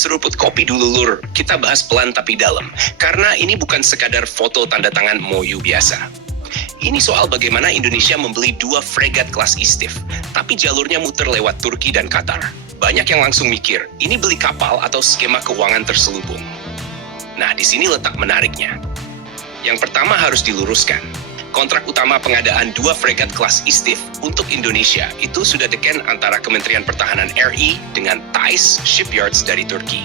Seruput kopi dulu lur, kita bahas pelan tapi dalam. Karena ini bukan sekadar foto tanda tangan MOU biasa. Ini soal bagaimana Indonesia membeli 2 fregat kelas Istif, tapi jalurnya muter lewat Turki dan Qatar. Banyak yang langsung mikir, ini beli kapal atau skema keuangan terselubung. Nah, di sini letak menariknya. Yang pertama harus diluruskan. Kontrak utama pengadaan 2 fregat kelas Istif untuk Indonesia itu sudah deken antara Kementerian Pertahanan RI dengan Thais Shipyards dari Turki.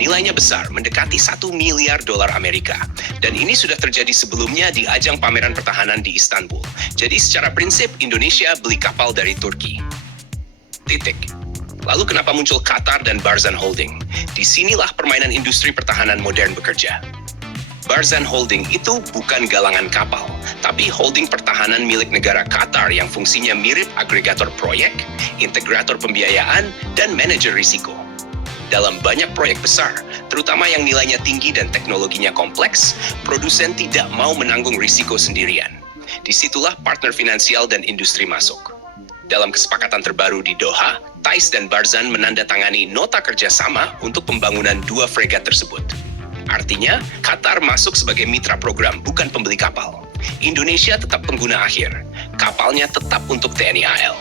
Nilainya besar, mendekati 1 miliar dolar Amerika. Dan ini sudah terjadi sebelumnya di ajang pameran pertahanan di Istanbul. Jadi secara prinsip Indonesia beli kapal dari Turki. Titik. Lalu kenapa muncul Qatar dan Barzan Holding? Disinilah permainan industri pertahanan modern bekerja. Barzan Holding itu bukan galangan kapal, tapi holding pertahanan milik negara Qatar yang fungsinya mirip agregator proyek, integrator pembiayaan, dan manajer risiko. Dalam banyak proyek besar, terutama yang nilainya tinggi dan teknologinya kompleks, produsen tidak mau menanggung risiko sendirian. Disitulah partner finansial dan industri masuk. Dalam kesepakatan terbaru di Doha, Thais dan Barzan menandatangani nota kerjasama untuk pembangunan 2 fregat tersebut. Artinya, Qatar masuk sebagai mitra program, bukan pembeli kapal. Indonesia tetap pengguna akhir. Kapalnya tetap untuk TNI AL.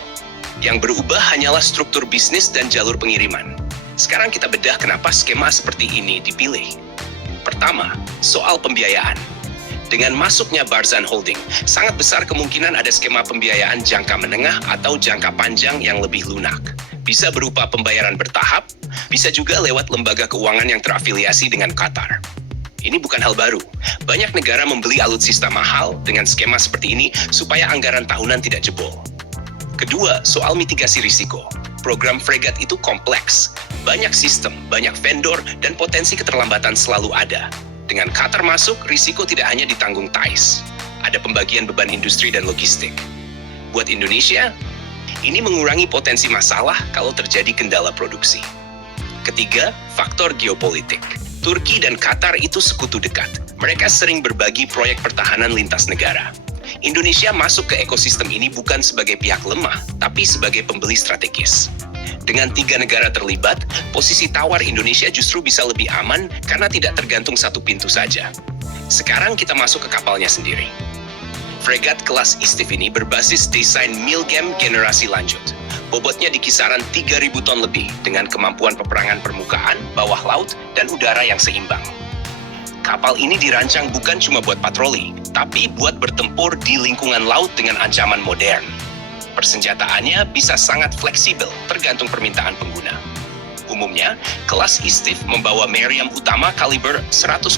Yang berubah hanyalah struktur bisnis dan jalur pengiriman. Sekarang kita bedah kenapa skema seperti ini dipilih. Pertama, soal pembiayaan. Dengan masuknya Barzan Holding, sangat besar kemungkinan ada skema pembiayaan jangka menengah atau jangka panjang yang lebih lunak. Bisa berupa pembayaran bertahap, bisa juga lewat lembaga keuangan yang terafiliasi dengan Qatar. Ini bukan hal baru. Banyak negara membeli alutsista mahal dengan skema seperti ini supaya anggaran tahunan tidak jebol. Kedua, soal mitigasi risiko. Program fregat itu kompleks. Banyak sistem, banyak vendor, dan potensi keterlambatan selalu ada. Dengan Qatar masuk, risiko tidak hanya ditanggung Thais. Ada pembagian beban industri dan logistik. Buat Indonesia, ini mengurangi potensi masalah kalau terjadi kendala produksi. Ketiga, faktor geopolitik. Turki dan Qatar itu sekutu dekat. Mereka sering berbagi proyek pertahanan lintas negara. Indonesia masuk ke ekosistem ini bukan sebagai pihak lemah, tapi sebagai pembeli strategis. Dengan 3 negara terlibat, posisi tawar Indonesia justru bisa lebih aman karena tidak tergantung satu pintu saja. Sekarang kita masuk ke kapalnya sendiri. Fregat kelas Istif ini berbasis desain Milgem generasi lanjut. Bobotnya di kisaran 3.000 ton lebih dengan kemampuan peperangan permukaan, bawah laut, dan udara yang seimbang. Kapal ini dirancang bukan cuma buat patroli, tapi buat bertempur di lingkungan laut dengan ancaman modern. Persenjataannya bisa sangat fleksibel tergantung permintaan pengguna. Umumnya, kelas Istif membawa meriam utama kaliber 127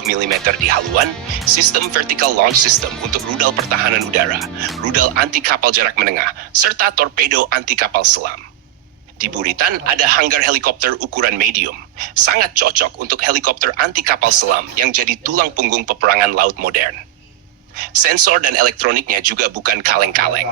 mm di haluan, sistem vertical launch system untuk rudal pertahanan udara, rudal anti kapal jarak menengah, serta torpedo anti kapal selam. Di buritan ada hanggar helikopter ukuran medium, sangat cocok untuk helikopter anti kapal selam yang jadi tulang punggung peperangan laut modern. Sensor dan elektroniknya juga bukan kaleng-kaleng.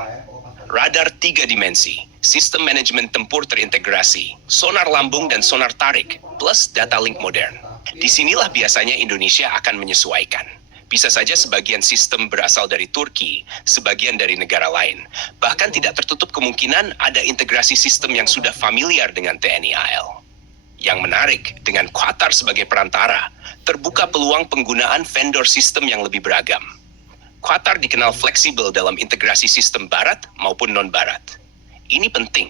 Radar 3 dimensi, sistem manajemen tempur terintegrasi, sonar lambung dan sonar tarik, plus data link modern. Disinilah biasanya Indonesia akan menyesuaikan. Bisa saja sebagian sistem berasal dari Turki, sebagian dari negara lain. Bahkan tidak tertutup kemungkinan ada integrasi sistem yang sudah familiar dengan TNI AL. Yang menarik, dengan Qatar sebagai perantara, terbuka peluang penggunaan vendor sistem yang lebih beragam. Qatar dikenal fleksibel dalam integrasi sistem barat maupun non-barat. Ini penting,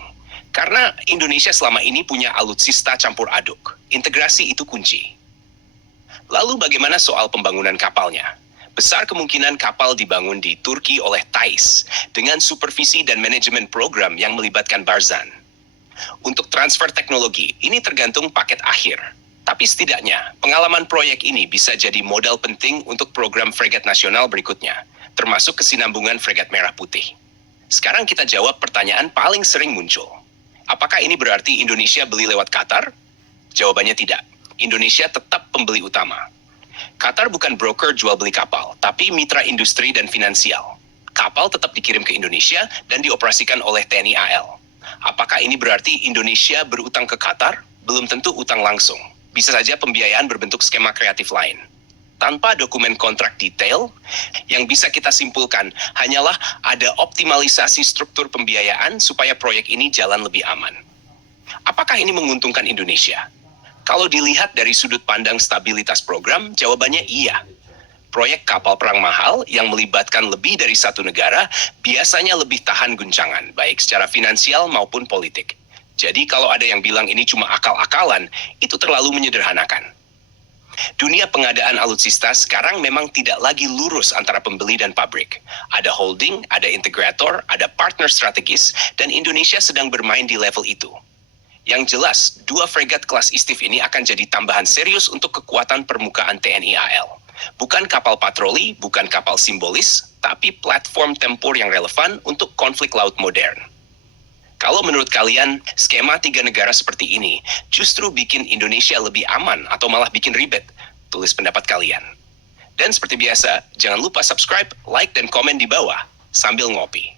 karena Indonesia selama ini punya alutsista campur aduk. Integrasi itu kunci. Lalu bagaimana soal pembangunan kapalnya? Besar kemungkinan kapal dibangun di Turki oleh Thais, dengan supervisi dan manajemen program yang melibatkan Barzan. Untuk transfer teknologi, ini tergantung paket akhir. Tapi setidaknya, pengalaman proyek ini bisa jadi modal penting untuk program fregat nasional berikutnya, termasuk kesinambungan fregat merah putih. Sekarang kita jawab pertanyaan paling sering muncul. Apakah ini berarti Indonesia beli lewat Qatar? Jawabannya tidak. Indonesia tetap pembeli utama. Qatar bukan broker jual beli kapal, tapi mitra industri dan finansial. Kapal tetap dikirim ke Indonesia dan dioperasikan oleh TNI AL. Apakah ini berarti Indonesia berutang ke Qatar? Belum tentu utang langsung. Bisa saja pembiayaan berbentuk skema kreatif lain. Tanpa dokumen kontrak detail, yang bisa kita simpulkan hanyalah ada optimalisasi struktur pembiayaan supaya proyek ini jalan lebih aman. Apakah ini menguntungkan Indonesia? Kalau dilihat dari sudut pandang stabilitas program, jawabannya iya. Proyek kapal perang mahal yang melibatkan lebih dari satu negara biasanya lebih tahan guncangan, baik secara finansial maupun politik. Jadi kalau ada yang bilang ini cuma akal-akalan, itu terlalu menyederhanakan. Dunia pengadaan alutsista sekarang memang tidak lagi lurus antara pembeli dan pabrik. Ada holding, ada integrator, ada partner strategis, dan Indonesia sedang bermain di level itu. Yang jelas, 2 fregat kelas Istif ini akan jadi tambahan serius untuk kekuatan permukaan TNI AL. Bukan kapal patroli, bukan kapal simbolis, tapi platform tempur yang relevan untuk konflik laut modern. Kalau menurut kalian, skema 3 negara seperti ini justru bikin Indonesia lebih aman atau malah bikin ribet? Tulis pendapat kalian. Dan seperti biasa, jangan lupa subscribe, like, dan komen di bawah sambil ngopi.